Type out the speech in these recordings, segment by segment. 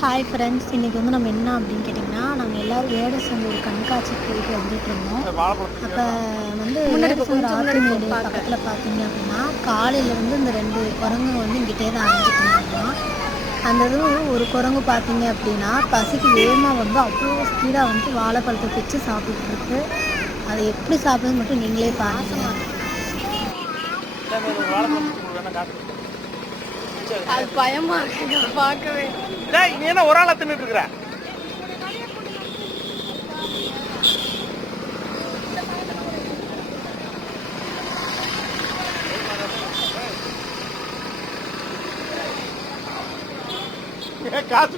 Hi friends, இன்றைக்கி வந்து நம்ம என்ன அப்படின்னு கேட்டிங்கன்னா, நாங்கள் எல்லோரும் வேடசந்தூர் ஒரு கண்காட்சிக்கு போயிட்டு வந்துட்டு இருந்தோம். அப்போ வந்து வேடசந்தூர் ஆற்றுமேடு பக்கத்தில் பார்த்தீங்க அப்படின்னா, காலையிலேருந்து இந்த 2 குரங்கு வந்து இங்கிட்டே தான் அரைஞ்சிட்டு இருந்தாங்க. அந்த இதுவும் ஒரு குரங்கு பார்த்தீங்க அப்படின்னா, பசிக்கு வேகமாக வந்து அவ்வளோ ஸ்பீடாக வந்து வாழைப்பழத்தை பிச்சு சாப்பிட்டுருக்கு. அதை எப்படி சாப்பிடுறது மட்டும் நீங்களே பாருங்கள். அது பயமா இருக்கு பார்க்கவே. நீ என்ன ஒரு ஆளா தின்னுட்டு இருக்கிற? காசு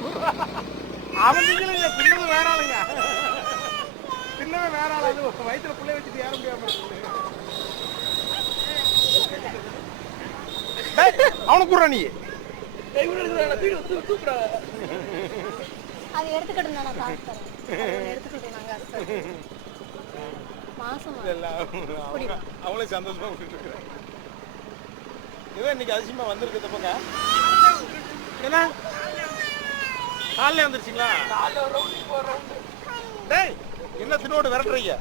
அவன் தின்னது வேற ஆளுங்க, தின்னவே வேற ஆளு. வயிற்றுல பிள்ளை வச்சுட்டு ஏற முடியாம அவனுக்கு கூட நீ அது எடுத்துக்கிட்டு நான் காசு தரேன். எடுத்துக்கிட்டு நாங்கள் மாசம் அவங்களே சந்தோஷமா விட்டுட்டு இருக்கிறேன். இவன் இன்னைக்கு அதிசயமா வந்திருக்கு தப்பங்க. என்ன காலையில வந்துருச்சுங்களா? டேய் என்ன தின்னோடு விரட்டுறீங்க?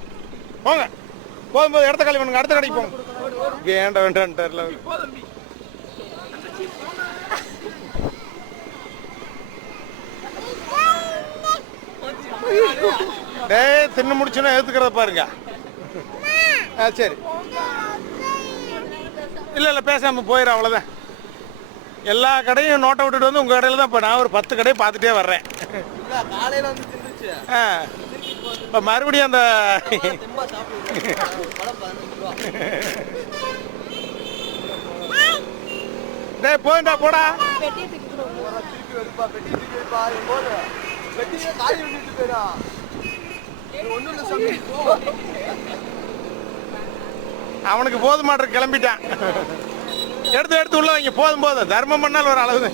போங்க, போகும்போது இடத்த காலி பண்ணுங்க, அடுத்த கடைக்கு போங்க. வேண்டாம் வேண்டாம் டேய் தின்னு முடிச்சுன்னா ஏத்துக்கிறத பாருங்க. சரி, இல்லை பேசாம போயிடும், அவ்வளோதான். எல்லா கடையும் நோட்டை விட்டுட்டு வந்து உங்க கடையில தான் இப்போ நான் ஒரு 10 கடையை பார்த்துட்டே வர்றேன். இப்போ மறுபடியும் அந்த டேய் போயிட்டா போடா. அவனுக்கு போதுமாட்ட கிளம்பிட்டான். எடுத்து எடுத்து உள்ள வைங்க. போதும் போதும், தர்மம் பண்ணால் ஒரு அளவு.